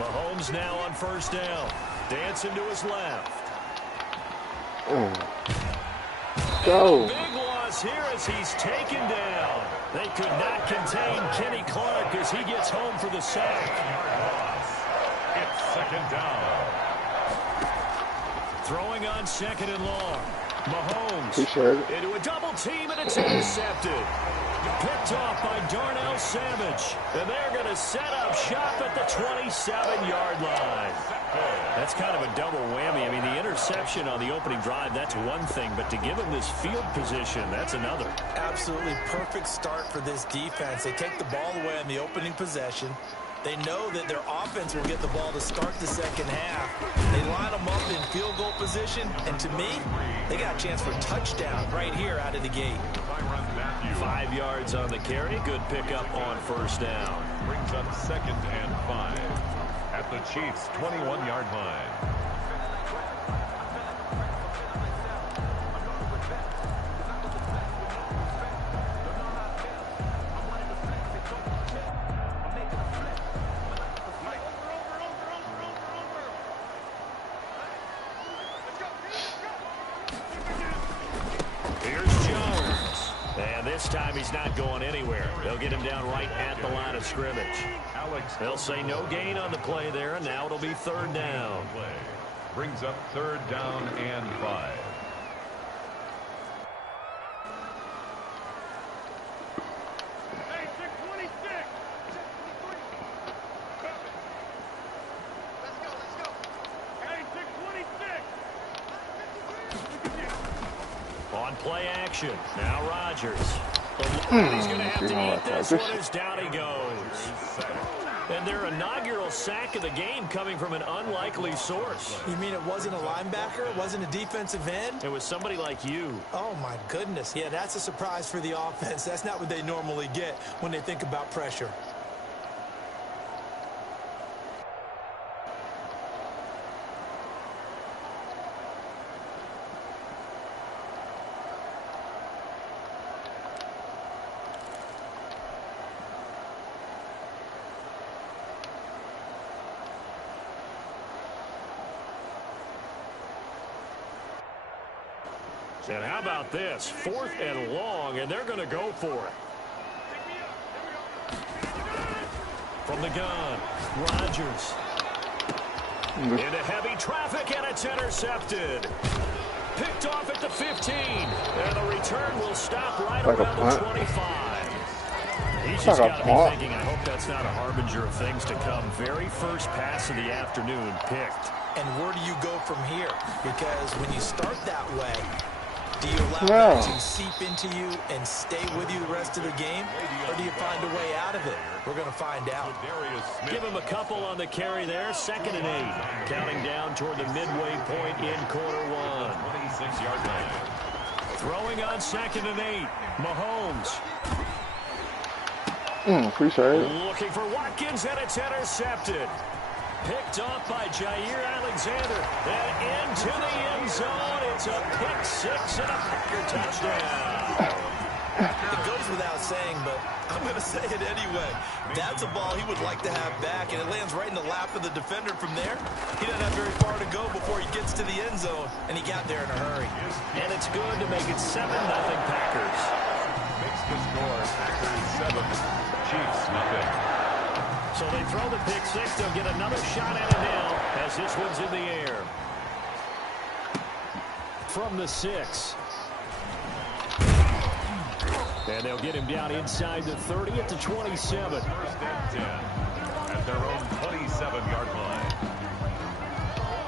Mahomes now on first down. Dancing to his left. Go. Big loss here as he's taken down. They could not contain Kenny Clark as he gets home for the sack. It's second down. Throwing on second and long. Mahomes into a double team, and it's intercepted. Picked off by Darnell Savage. And they're going to set up shop at the 27-yard line. That's kind of a double whammy. I mean, the interception on the opening drive, that's one thing. But to give him this field position, that's another. Absolutely perfect start for this defense. They take the ball away on the opening possession. They know that their offense will get the ball to start the second half. They line them up in field goal position, and to me, they got a chance for a touchdown right here out of the gate. 5 yards on the carry. Good pickup on first down. Brings up 2nd and 5 at the Chiefs' 21-yard line. This time he's not going anywhere. They'll get him down right at the line of scrimmage. They'll say no gain on the play there, and now it'll be third down. Brings up 3rd down and 5. On play action. Now Rodgers. He's going to have to eat this one as down he goes. And their inaugural sack of the game coming from an unlikely source. You mean it wasn't a linebacker? It wasn't a defensive end? It was somebody like you. Oh, my goodness. Yeah, that's a surprise for the offense. That's not what they normally get when they think about pressure. And how about this? 4th and long, and they're going to go for it. From the gun, Rodgers. Into heavy traffic, and it's intercepted. Picked off at the 15. And the return will stop right around the 25. He's just got to be thinking, I hope that's not a harbinger of things to come. Very first pass of the afternoon picked. And where do you go from here? Because when you start that way, do you allow that to seep into you and stay with you the rest of the game? Or do you find a way out of it? We're going to find out. Give him a couple on the carry there. 2nd and 8. Counting down toward the midway point in quarter one. 26-yard line. Throwing on 2nd and 8. Mahomes. Appreciate it. Looking for Watkins, and it's intercepted. Picked off by Jair Alexander. And into the end zone. It's a pick 6 and a Packer touchdown. It goes without saying, but I'm going to say it anyway. That's a ball he would like to have back, and it lands right in the lap of the defender from there. He doesn't have very far to go before he gets to the end zone, and he got there in a hurry. And it's good to make it 7-0 Packers. Makes the score Packers 7, Chiefs nothing. So they throw the pick 6. They'll get another shot at it now as this one's in the air. From the 6. And they'll get him down inside the 30 at the 27. 1st and 10 at their own 27-yard line.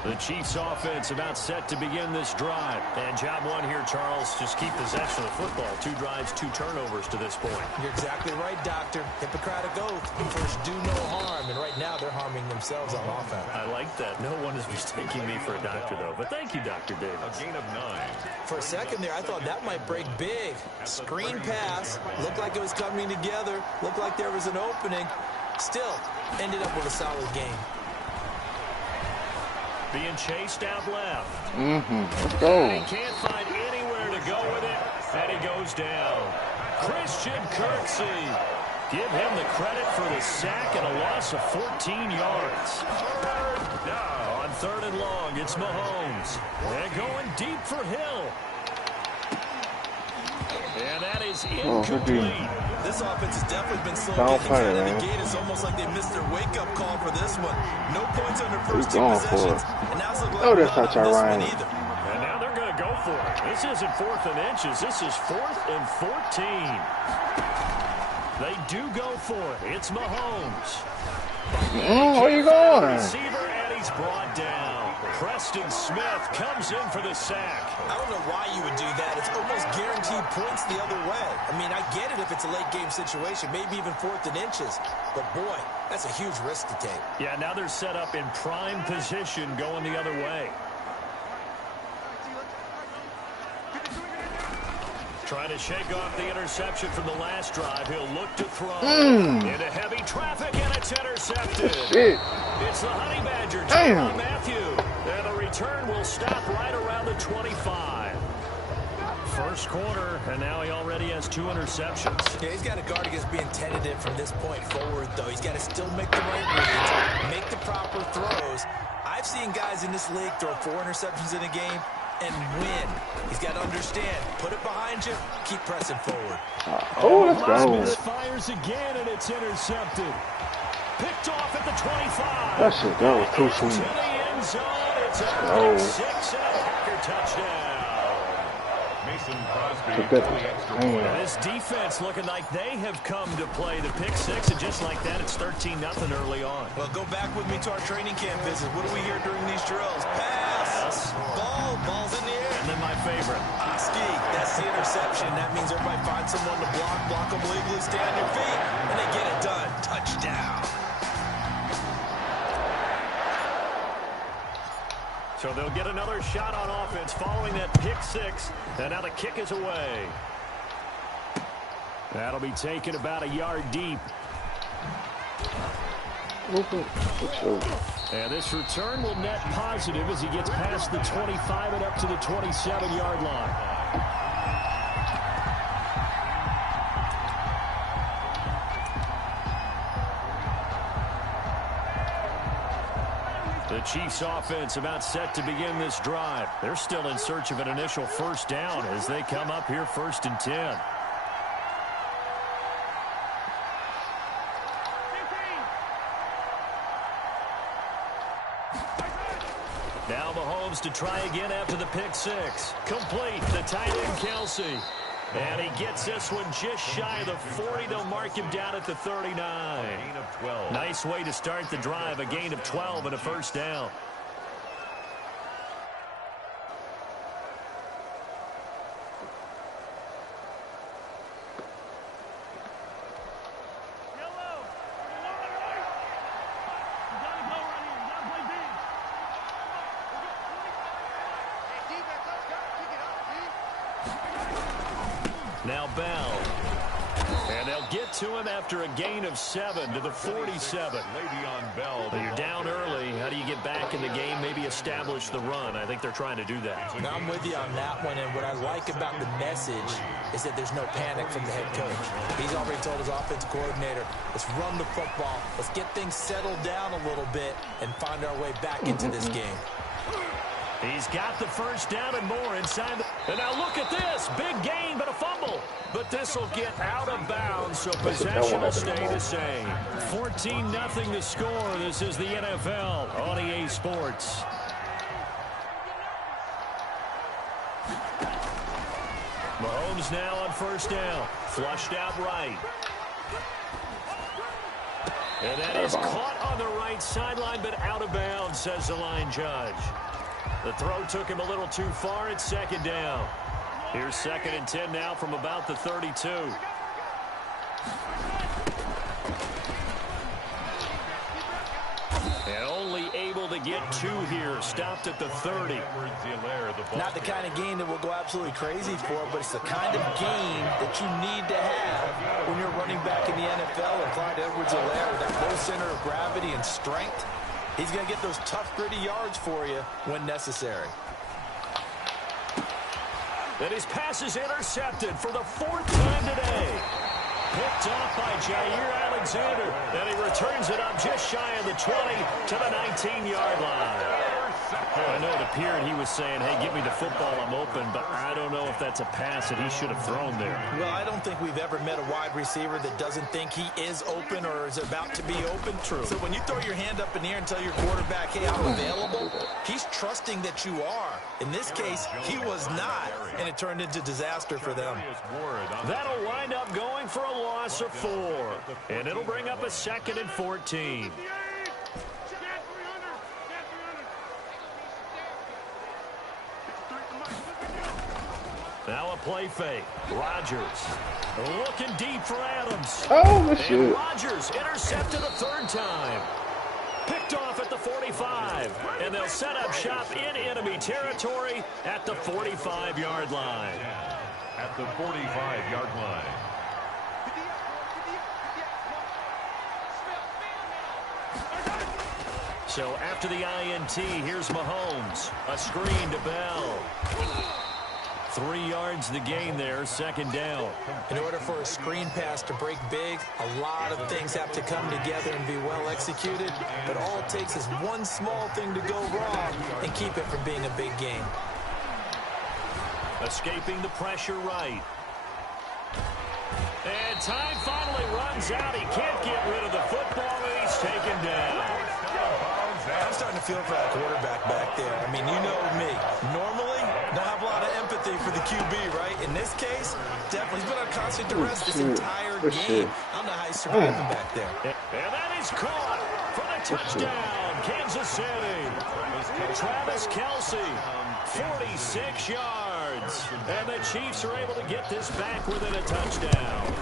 The Chiefs offense about set to begin this drive. And job one here, Charles, just keep possession of the football. 2 drives, 2 turnovers to this point. You're exactly right, Doctor. Hippocratic oath. First, do no harm. And right now, they're harming themselves on offense. I like that. No one is mistaking me for a doctor, though. But thank you, Dr. Davis. A gain of 9. For a second there, I thought that might break big. Screen pass. Looked like it was coming together. Looked like there was an opening. Still, ended up with a solid game. Being chased out left. Let's go. He can't find anywhere to go with it, and he goes down. Christian Kirksey Give him the credit for the sack and a loss of 14 yards. On 3rd and long, it's Mahomes. They're going deep for Hill. And that is incomplete. This offense has definitely been slow getting things out of the gate. It's almost like they missed their wake-up call for this one. No points on their first 2 possessions. And now it's looking like none on this one either. And now they're going to go for it. This isn't 4th and inches. This is 4th and 14. They do go for it. It's Mahomes. Where you going? Receiver, and he's brought down. Preston Smith comes in for the sack. I don't know why you would do that. It's almost guaranteed points the other way. I mean, I get it if it's a late-game situation, maybe even 4th and inches. But, boy, that's a huge risk to take. Yeah, now they're set up in prime position going the other way. Trying to shake off the interception from the last drive. He'll look to throw. Into heavy traffic, and it's intercepted. Shit. It's the Honey Badger, John Matthew. And the return will stop right around the 25. First quarter, and now he already has 2 interceptions. Yeah, he's got to guard against being tentative from this point forward, though. He's got to still make the right reads, make the proper throws. I've seen guys in this league throw 4 interceptions in a game and win. He's got to understand, put it behind you, keep pressing forward. Let's go. Fires again, and it's intercepted. Picked off at the 25. That shit, that was too soon. To the end zone, it's a pick 6 and a Packer touchdown. Mason Crosby. This defense looking like they have come to play the pick 6, and just like that, it's 13-0 early on. Well, go back with me to our training camp visit. What do we hear during these drills? Pass, ball's in the air. And then my favorite. Ski, that's the interception. That means everybody finds someone to block them legally, stay on your feet, and they get it done. Touchdown. So they'll get another shot on offense following that pick 6. And now the kick is away. That'll be taken about a yard deep. And this return will net positive as he gets past the 25 and up to the 27-yard line. The Chiefs offense about set to begin this drive. They're still in search of an initial first down as they come up here 1st and 10. Now Mahomes to try again after the pick 6. Complete, the tight end Kelsey. And he gets this one just shy of the 40. They'll mark him down at the 39. Gain of 12. Nice way to start the drive. A gain of 12 and a first down. Now Bell. And they'll get to him after a gain of 7 to the 47. Le'Veon Bell. You're down early. How do you get back in the game? Maybe establish the run. I think they're trying to do that. Now I'm with you on that one, and what I like about the message is that there's no panic from the head coach. He's already told his offensive coordinator, let's run the football, let's get things settled down a little bit and find our way back into this game. He's got the first down and more inside. And now look at this. Big gain, but a fumble. But this will get out of bounds, so possession will stay the same. 14-0 to score. This is the NFL on EA Sports. Mahomes now on first down. Flushed out right. And that is caught on the right sideline, but out of bounds, says the line judge. The throw took him a little too far. It's 2nd down. Here's 2nd and 10 now from about the 32. And only able to get 2 here. Stopped at the 30. Not the kind of game that we'll go absolutely crazy for, but it's the kind of game that you need to have when you're running back in the NFL. And Clyde Edwards-Helaire with that low center of gravity and strength, he's going to get those tough, gritty yards for you when necessary. And his pass is intercepted for the 4th time today. Picked off by Jair Alexander. And he returns it up just shy of the 20 to the 19-yard line. I know it appeared he was saying, hey, give me the football, I'm open, but I don't know if that's a pass that he should have thrown there. Well, I don't think we've ever met a wide receiver that doesn't think he is open or is about to be open. True. So when you throw your hand up in the air and tell your quarterback, hey, I'm available, he's trusting that you are. In this case, he was not, and it turned into disaster for them. That'll wind up going for a loss of 4, and it'll bring up a 2nd and 14. Now a play fake. Rodgers looking deep for Adams. Oh, shit. And Rodgers intercepted a 3rd time. Picked off at the 45. And they'll set up shop in enemy territory at the 45-yard line. At the 45-yard line. So after the INT, here's Mahomes. A screen to Bell. 3 yards the gain there, 2nd down. In order for a screen pass to break big, a lot of things have to come together and be well executed. But all it takes is one small thing to go wrong and keep it from being a big game. Escaping the pressure right. And time finally runs out. He can't get rid of the football, and he's taken down. I'm starting to feel for that quarterback back there. I mean, you know me. Normally, don't have a lot of empathy for the QB, right? In this case, definitely. He's been on constant duress this entire game. I don't know how he's surviving back there. And that is caught for the touchdown, Kansas City. Travis Kelce, 46 yards. And the Chiefs are able to get this back within a touchdown.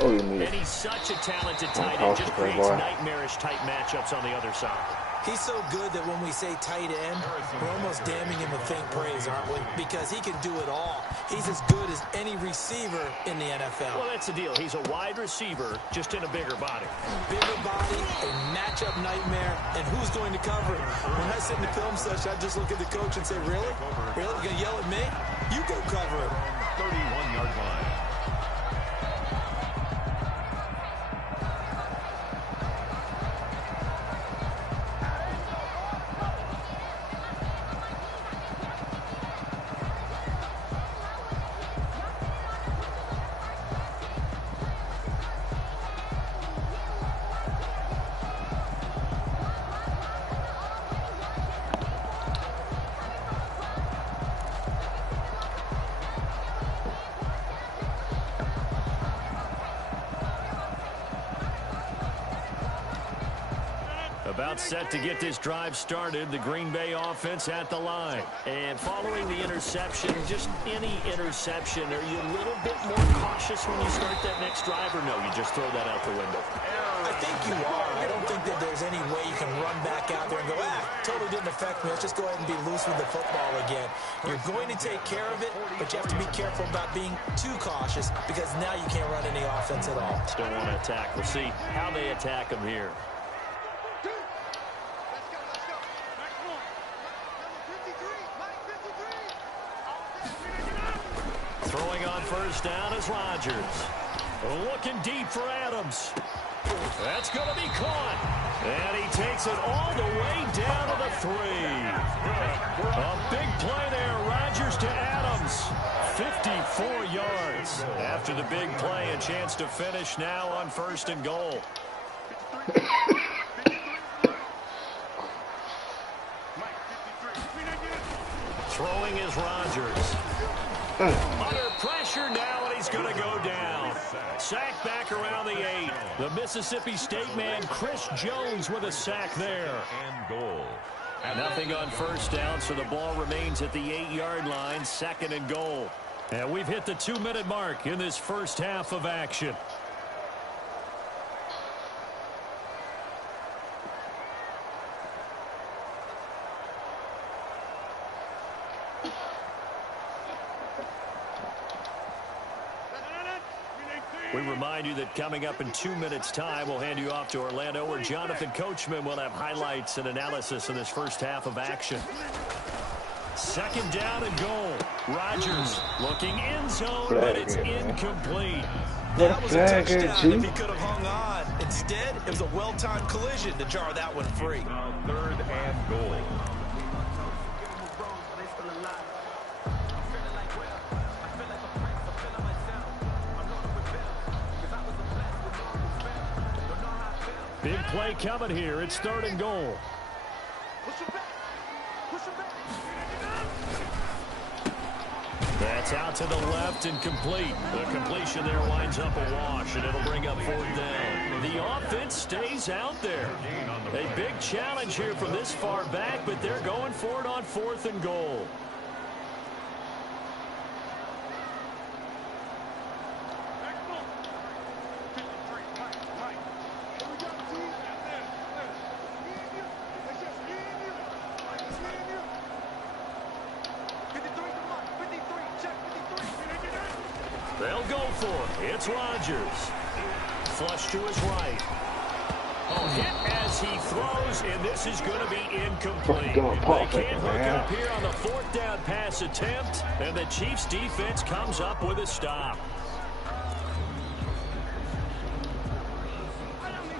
Oh, you need And he's such a talented tight end. Just creates nightmarish type matchups on the other side. He's so good that when we say tight end, we're almost damning him with faint praise, aren't we? Because he can do it all. He's as good as any receiver in the NFL. Well, that's the deal. He's a wide receiver, just in a bigger body. Bigger body, a matchup nightmare, and who's going to cover him? When I sit in the film session, I just look at the coach and say, really? Really? You're going to yell at me? You go cover him. 31-yard line. About set to get this drive started. The Green Bay offense at the line. And following the interception, just any interception, are you a little bit more cautious when you start that next drive, or no, you just throw that out the window? I think you are. I don't think that there's any way you can run back out there and go, totally didn't affect me. Let's just go ahead and be loose with the football again. You're going to take care of it, but you have to be careful about being too cautious because now you can't run any offense at all. Still want to attack. We'll see how they attack him here. Throwing on first down is Rodgers. Looking deep for Adams. That's going to be caught. And he takes it all the way down to the 3. A big play there. Rodgers to Adams. 54 yards. After the big play, a chance to finish now on 1st and goal. Throwing is Rodgers. Under pressure now, and he's going to go down. Sack back around the 8. The Mississippi State man, Chris Jones, with a sack there. And goal. Nothing on first down, so the ball remains at the 8-yard line, 2nd and goal. And we've hit the 2-minute mark in this first half of action. We remind you that coming up in 2 minutes' time, we'll hand you off to Orlando, where Jonathan Coachman will have highlights and analysis in this first half of action. Second down and goal. Rodgers looking end zone, but it's incomplete. That was a touchdown if he could have hung on. Instead, it was a well-timed collision to jar that one free. Third and goal. Big play coming here. It's third and goal. That's out to the left and complete. The completion there winds up a wash, and it'll bring up fourth down. The offense stays out there. A big challenge here from this far back, but they're going for it on fourth and goal. They'll go for it. It's Rodgers. Flush to his right. Oh, hit as he throws, and this is going to be incomplete. They can't hook it up here on the fourth down pass attempt, and the Chiefs' defense comes up with a stop.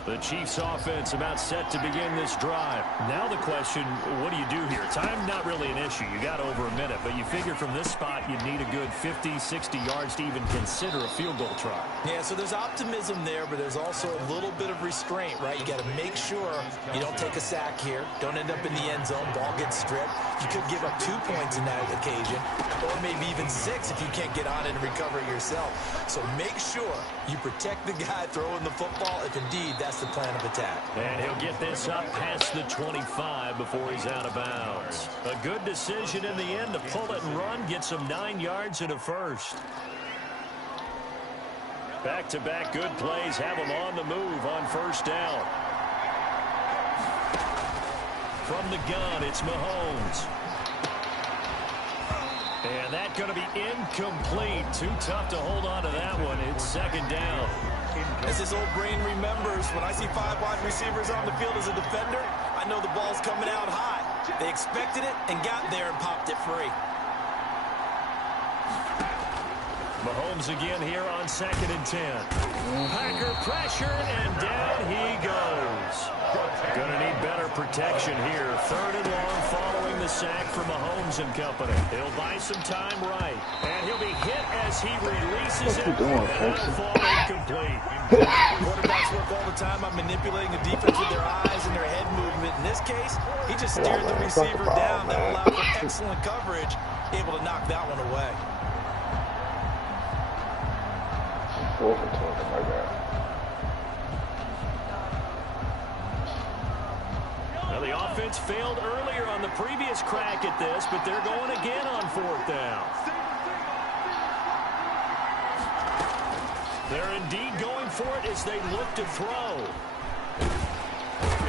The Chiefs' offense about set to begin this drive. Now the question, what do you do here? Time not really an issue. You got over a minute, but you figure from this spot you'd need a good 50, 60 yards to even consider a field goal try. Yeah, so there's optimism there, but there's also a little bit of restraint, right? You got to make sure you don't take a sack here. Don't end up in the end zone. Ball gets stripped. You could give up 2 points in that occasion, or maybe even 6 if you can't get on it and recover it yourself. So make sure you protect the guy throwing the football if indeed that's the plan of attack. And he'll get this up past the 25 before he's out of bounds. A good decision in the end to pull it and run, get some 9 yards and a first. Back-to-back good plays have him on the move on first down. From the gun, it's Mahomes. And that's going to be incomplete. Too tough to hold on to that one. It's second down. As his old brain remembers, when I see 5 wide receivers on the field as a defender, I know the ball's coming out high. They expected it and got there and popped it free. Mahomes again here on 2nd and 10. Packer pressure, and down he goes. Gonna need better protection here. 3rd and long following the sack from Mahomes and company. He'll buy some time right. And he'll be hit as he releases it. And that'll fall incomplete. Quarterbacks work all the time on manipulating the defense with their eyes and their head movement. In this case, he just steered the receiver down. That allowed for excellent coverage, able to knock that one away. Now the offense failed earlier on the previous crack at this, but they're going again on 4th down. They're indeed going for it as they look to throw.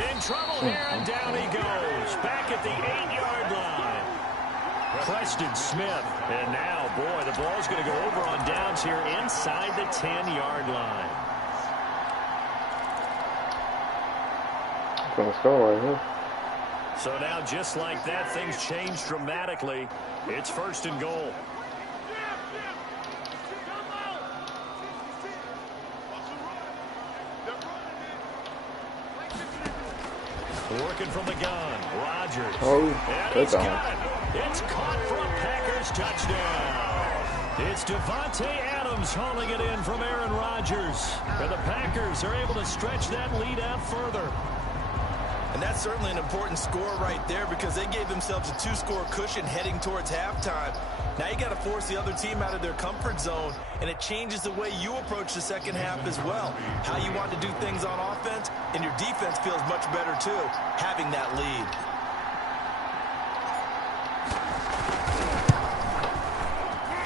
In trouble here, and down he goes. Back at the 8-yard line. Preston Smith. And now, boy, the ball's going to go over on downs here inside the 10-yard line. Let's go right here. So now, just like that, things change dramatically. It's 1st and goal. Working from the gun, Rodgers. Oh, and he's got it. It's caught for a Packers touchdown. It's Devontae Adams hauling it in from Aaron Rodgers. And the Packers are able to stretch that lead out further. And that's certainly an important score right there because they gave themselves a 2-score cushion heading towards halftime. Now you got to force the other team out of their comfort zone, and it changes the way you approach the second half as well. How you want to do things on offense, and your defense feels much better too, having that lead.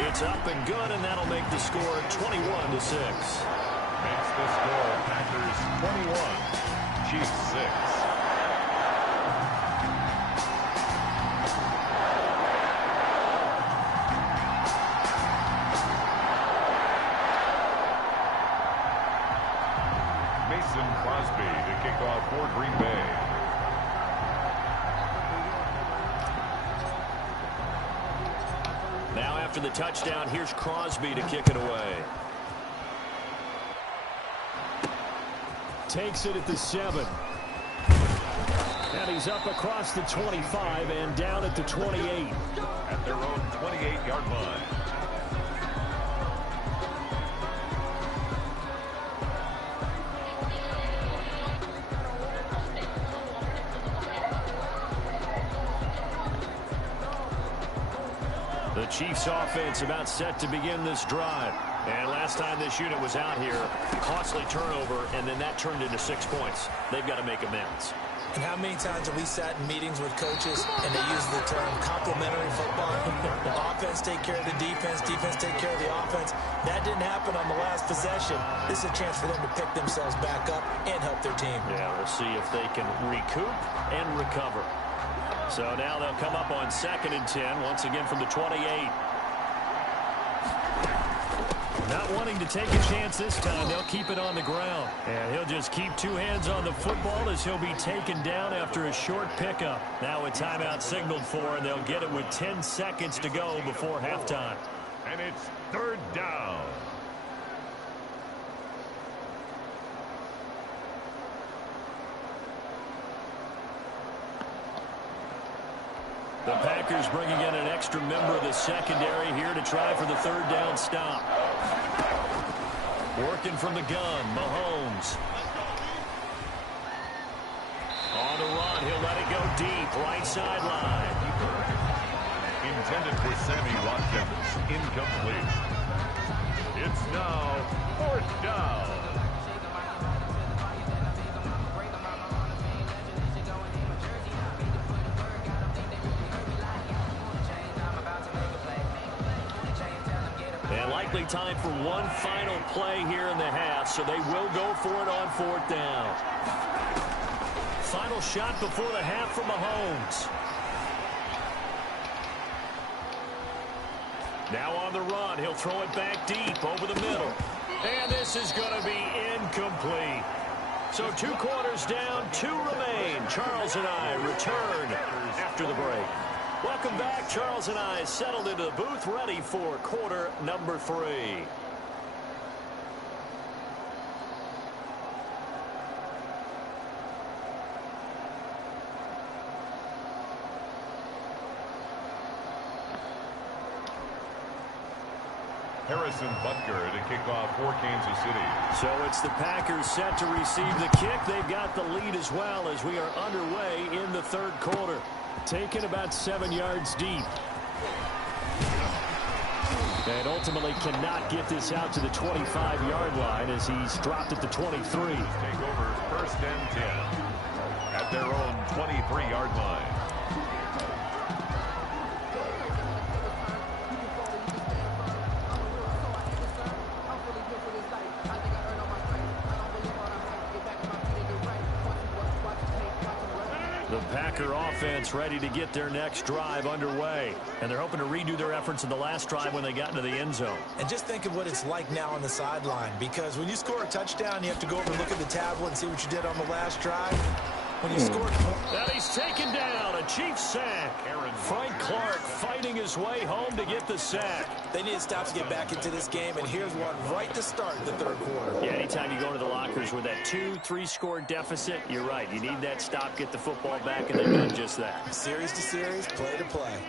It's up and good, and that'll make the score 21-6. Makes the score Packers 21, Chiefs 6. Crosby to kick off for Green Bay. after the touchdown. Here's Crosby to kick it away. Takes it at the 7. And he's up across the 25 and down at the 28. At their own 28-yard line. The Chiefs offense about set to begin this drive. And last time this unit was out here, costly turnover, and then that turned into 6 points. They've got to make amends. And how many times have we sat in meetings with coaches and they use the term complementary football? The offense take care of the defense take care of the offense. That didn't happen on the last possession. This is a chance for them to pick themselves back up and help their team. Yeah, we'll see if they can recoup and recover. So now they'll come up on 2nd and 10, once again from the 28. Not wanting to take a chance this time, they'll keep it on the ground. And he'll just keep 2 hands on the football as he'll be taken down after a short pickup. Now a timeout signaled for, and they'll get it with 10 seconds to go before halftime. And it's 3rd down. The Packers bringing in an extra member of the secondary here to try for the 3rd down stop. Working from the gun, Mahomes. On the run, he'll let it go deep, right sideline. Intended for Sammy Watkins. Incomplete. It's now 4th down. And likely time for one final play here in the half, so they will go for it on 4th down. Final shot before the half from Mahomes. Now on the run, he'll throw it back deep over the middle. And this is going to be incomplete. So 2 quarters down, 2 remain. Charles and I return after the break. Welcome back. Charles and I settled into the booth, ready for quarter number 3. Harrison Butker to kick off for Kansas City. So it's the Packers set to receive the kick. They've got the lead as well as we are underway in the 3rd quarter. Taken about 7 yards deep. And ultimately cannot get this out to the 25-yard line as he's dropped at the 23. Take over 1st and 10 at their own 23-yard line. The Packer offense ready to get their next drive underway. And they're hoping to redo their efforts in the last drive when they got into the end zone. And just think of what it's like now on the sideline, because when you score a touchdown, you have to go over and look at the tablet and see what you did on the last drive. When you scored... And he's taken down. A Chiefs sack. Frank Clark fighting his way home to get the sack. They need to stop to get back into this game, and here's one right to start the 3rd quarter. Yeah, anytime you go to the lockers with that 2-3 score deficit, you're right. You need that stop, get the football back, and they've done just that. Series to series, play to play.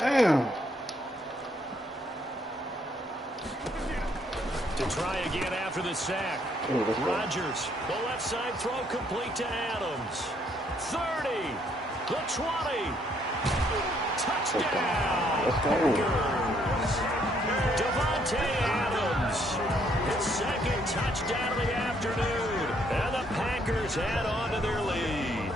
Damn. To try again after the sack. Rodgers, the left side throw complete to Adams. 30, the 20. Touchdown. Packers. Davante Adams, his 2nd touchdown of the afternoon. And the Packers add on to their lead.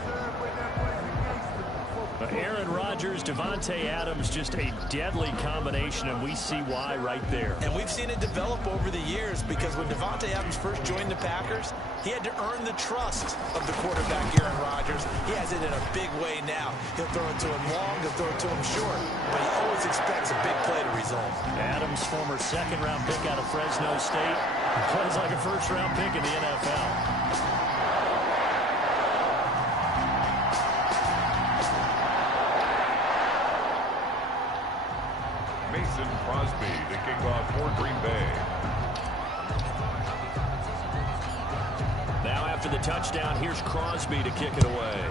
Aaron Rodgers, Davante Adams, just a deadly combination, and we see why right there. And we've seen it develop over the years, because when Davante Adams first joined the Packers, he had to earn the trust of the quarterback, Aaron Rodgers. He has it in a big way now. He'll throw it to him long, he'll throw it to him short, but he always expects a big play to result. Adams, former 2nd-round pick out of Fresno State, plays like a 1st-round pick in the NFL. Mason Crosby to kick off for Green Bay. Now after the touchdown, here's Crosby to kick it away.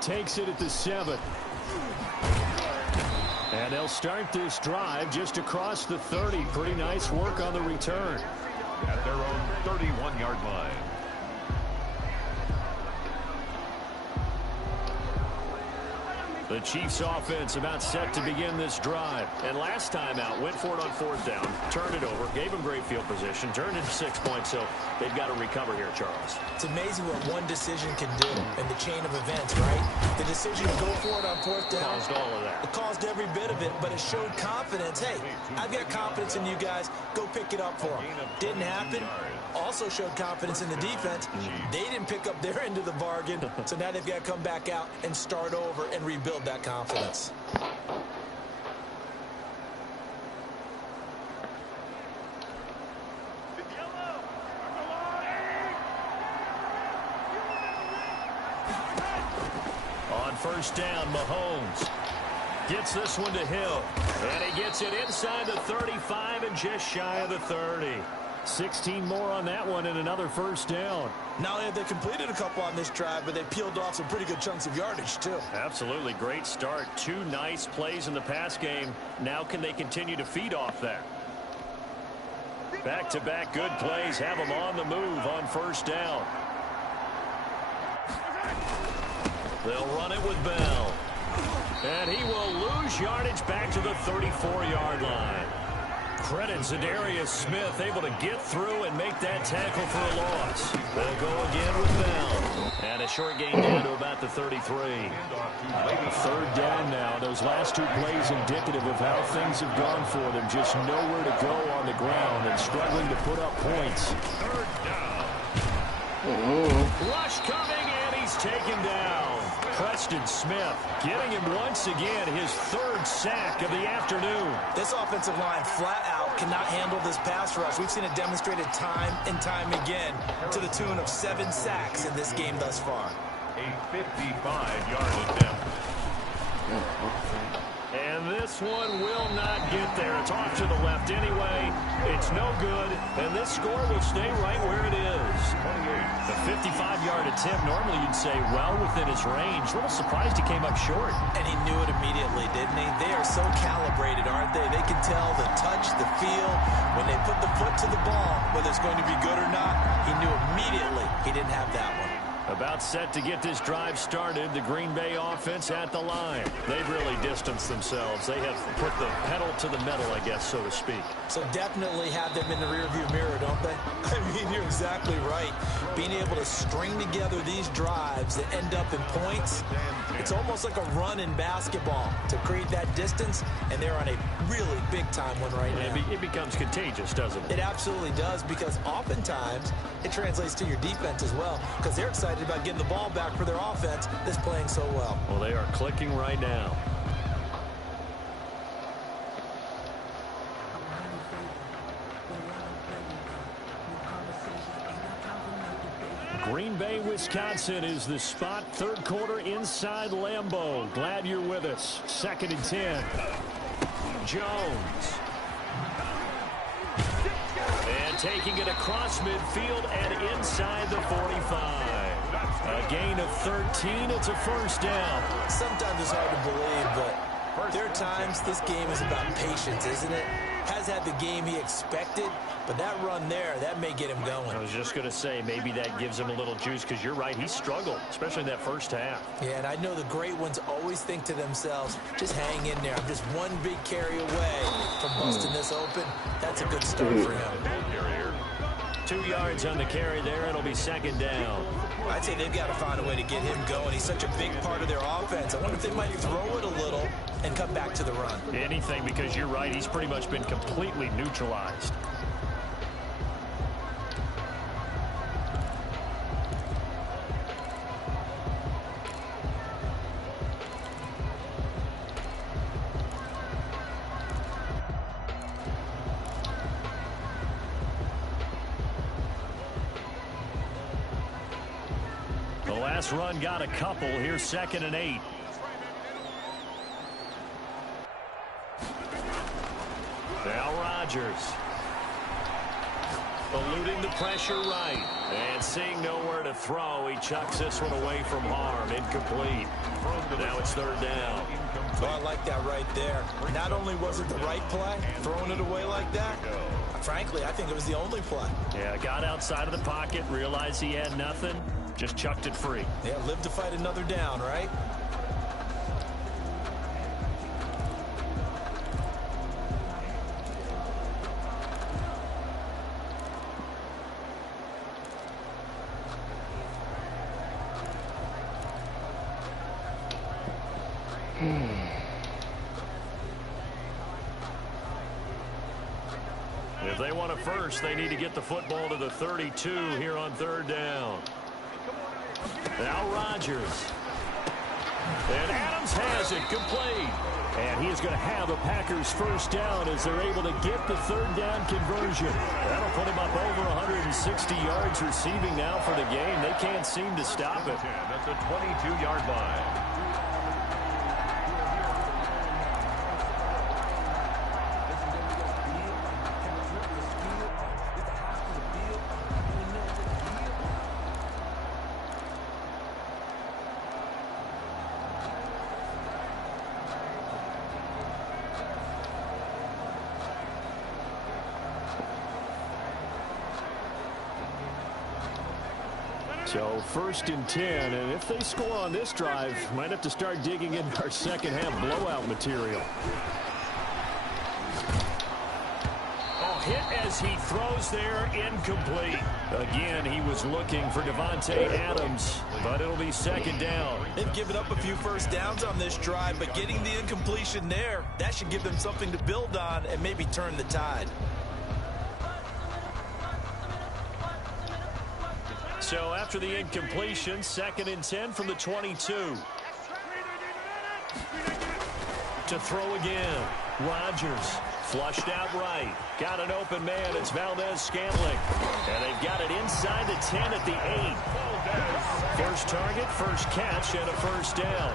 Takes it at the 7. And they'll start this drive just across the 30. Pretty nice work on the return. At their own 31-yard line. The Chiefs offense about set to begin this drive. And last time out, went for it on 4th down, turned it over, gave them great field position, turned it to 6 points, so they've got to recover here, Charles. It's amazing what one decision can do in the chain of events, right? The decision to go for it on 4th down. Caused all of that. It caused every bit of it, but it showed confidence. Hey, I've got confidence in you guys. Go pick it up for them. Didn't happen. Also showed confidence in the defense. They didn't pick up their end of the bargain, so now they've got to come back out and start over and rebuild that confidence. On 1st down, Mahomes gets this one to Hill, and he gets it inside the 35 and just shy of the 30. 16 more on that one and another 1st down. Not only have they completed a couple on this drive, but they peeled off some pretty good chunks of yardage, too. Absolutely. Great start. 2 nice plays in the pass game. Now can they continue to feed off that? Back-to-back good plays have them on the move on 1st down. They'll run it with Bell. And he will lose yardage back to the 34-yard line. Credit Zadarius Smith, able to get through and make that tackle for a loss. They'll go again with Bell. And a short gain down to about the 33. 3rd down now. Those last 2 plays indicative of how things have gone for them. Just nowhere to go on the ground and struggling to put up points. 3rd down. Rush coming, and he's taken down. Preston Smith getting him once again his 3rd sack of the afternoon. This offensive line flat out cannot handle this pass rush. We've seen it demonstrated time and time again to the tune of 7 sacks in this game thus far. A 55-yard attempt. And this one will not get there. It's off to the left anyway. It's no good, and this score will stay right where it is. The 55-yard attempt, normally you'd say well within his range. A little surprised he came up short. And he knew it immediately, didn't he? They are so calibrated, aren't they? They can tell the touch, the feel. When they put the foot to the ball, whether it's going to be good or not, he knew immediately he didn't have that one. About set to get this drive started, the Green Bay offense at the line. They've really distanced themselves. They have put the pedal to the metal, I guess, so to speak. So definitely have them in the rearview mirror, don't they? I mean, you're exactly right. Being able to string together these drives that end up in points, it's almost like a run in basketball to create that distance, and they're on a really big-time one right now. It becomes contagious, doesn't it? It absolutely does, because oftentimes it translates to your defense as well, because they're excited about getting the ball back for their offense that's playing so well. Well, they are clicking right now. Green Bay, Wisconsin is the spot. 3rd quarter inside Lambeau. Glad you're with us. 2nd and 10. Jones. And taking it across midfield and inside the 45. A gain of 13. It's a 1st down. Sometimes it's hard to believe, but there are times this game is about patience, isn't it? Has had the game he expected, but that run there, that may get him going. I was just going to say, maybe that gives him a little juice, because you're right, he struggled, especially in that 1st half. Yeah, and I know the great ones always think to themselves, just hang in there. I'm just one big carry away from busting this open. That's a good start for him. 2 yards on the carry there. It'll be 2nd down. I'd say they've got to find a way to get him going. He's such a big part of their offense. I wonder if they might throw it a little and come back to the run. Anything, because you're right, he's pretty much been completely neutralized. The last run got a couple. Here's 2nd and 8. Rodgers. Eluding the pressure right. And seeing nowhere to throw, he chucks this one away from harm. Incomplete. Now it's third down. Oh, I like that right there. Not only was it the right play, throwing it away like that, frankly, I think it was the only play. Yeah, got outside of the pocket, realized he had nothing, just chucked it free. Yeah, live to fight another down, right? If they want a first, they need to get the football to the 32 here on third down. Now Rodgers. And Adams has it complete. And he is going to have a Packers first down as they're able to get the third down conversion. That'll put him up over 160 yards receiving now for the game. They can't seem to stop it. That's a 22-yard line. So first and 10, and if they score on this drive, might have to start digging into our second half blowout material. Oh, hit as he throws there, incomplete. Again, he was looking for Devontae Adams, but it'll be second down. They've given up a few first downs on this drive, but getting the incompletion there, that should give them something to build on and maybe turn the tide. So after the incompletion, second and 10 from the 22. To throw again. Rodgers flushed out right. Got an open man. It's Valdez-Scantling. And they've got it inside the 10 at the 8. First target, first catch, and a first down.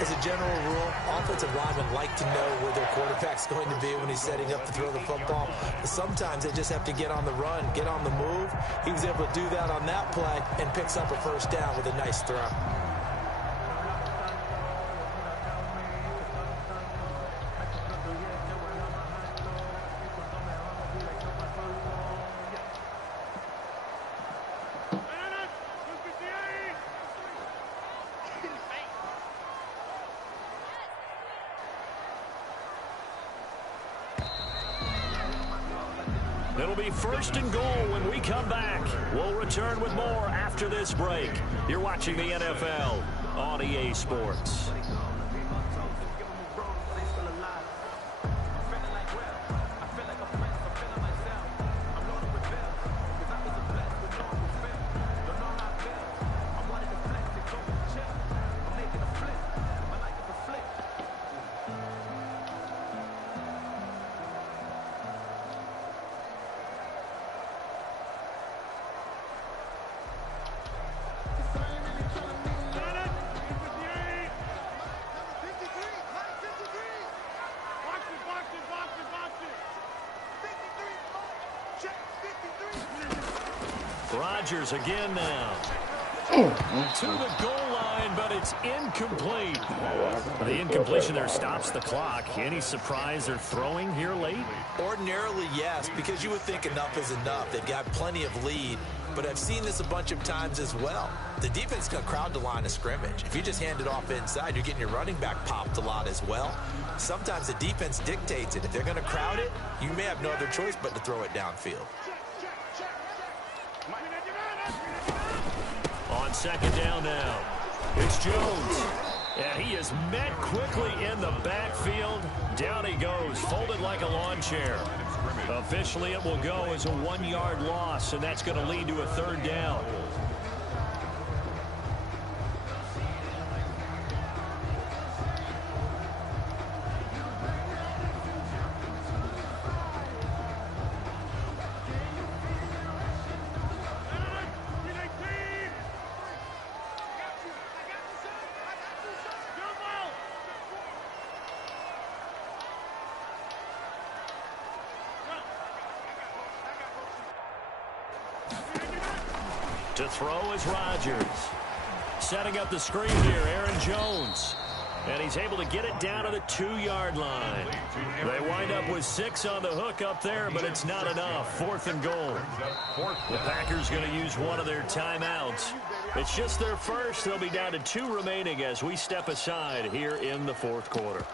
As a general rule, offensive linemen like to know where their quarterback's going to be when he's setting up to throw the football. But sometimes they just have to get on the run, get on the move. He was able to do that on that play and picks up a first down with a nice throw. It'll be first and goal when we come back. We'll return with more after this break. You're watching the NFL on EA Sports. Rodgers again now. To the goal line, but it's incomplete. The incompletion there stops the clock. Any surprise they're throwing here late? Ordinarily, yes, because you would think enough is enough. They've got plenty of lead, but I've seen this a bunch of times as well. The defense is going to crowd the line of scrimmage. If you just hand it off inside, you're getting your running back popped a lot as well. Sometimes the defense dictates it. If they're going to crowd it, you may have no other choice but to throw it downfield. On second down now, it's Jones. And he is met quickly in the backfield. Down he goes, folded like a lawn chair. Officially, it will go as a 1-yard loss, and that's going to lead to a third down. To throw is Rodgers. Setting up the screen here, Aaron Jones. And he's able to get it down to the 2-yard line. They wind up with 6 on the hook up there, but it's not enough. 4th and goal. The Packers going to use one of their timeouts. It's just their first. They'll be down to 2 remaining as we step aside here in the 4th quarter.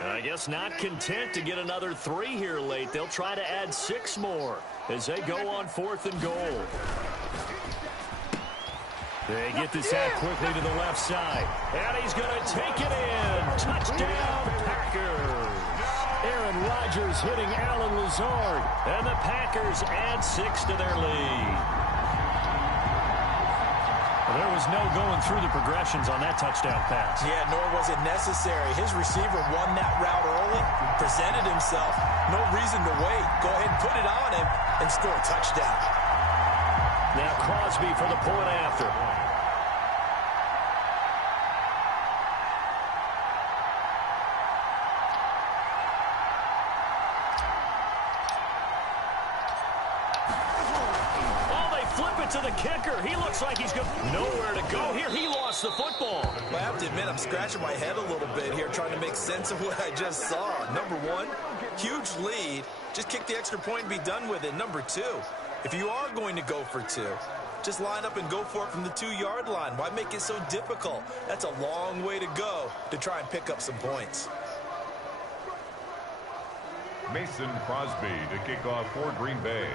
I guess not content to get another 3 here late. They'll try to add 6 more as they go on 4th and goal. They get this out quickly to the left side. And he's going to take it in. Touchdown, Packers. Aaron Rodgers hitting Alan Lazard. And the Packers add 6 to their lead. There was no going through the progressions on that touchdown pass. Yeah, nor was it necessary. His receiver won that route early, presented himself. No reason to wait. Go ahead and put it on him and score a touchdown. Now Crosby for the point after. To the kicker. He looks like he's got nowhere to go here. He lost the football. Well, I have to admit, I'm scratching my head a little bit here trying to make sense of what I just saw. Number 1, huge lead. Just kick the extra point and be done with it. Number 2, if you are going to go for 2, just line up and go for it from the 2-yard line. Why make it so difficult? That's a long way to go to try and pick up some points. Mason Crosby to kick off for Green Bay.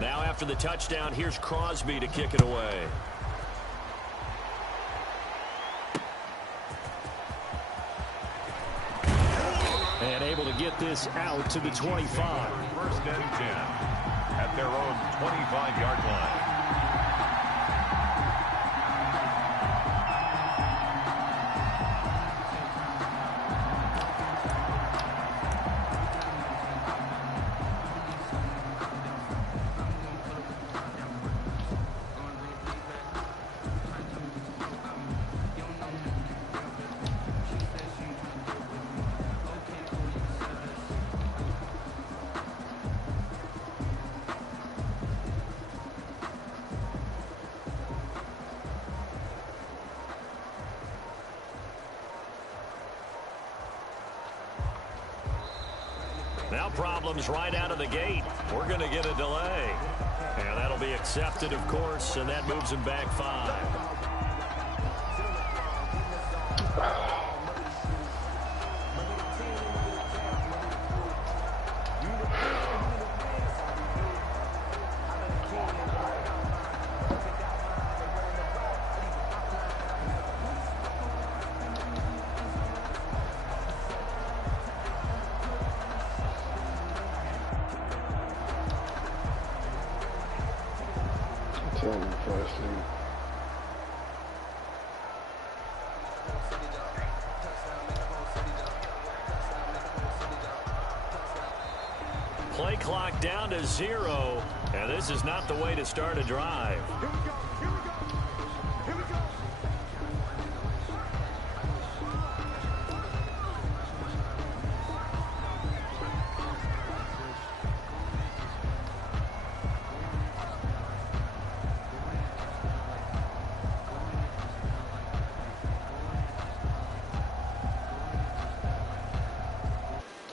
Now after the touchdown, here's Crosby to kick it away. And able to get this out to the 25. 1st and 10 at their own 25-yard line. Now problems right out of the gate. We're going to get a delay. And that'll be accepted, of course, and that moves him back 5. Play clock down to 0, and this is not the way to start a drive.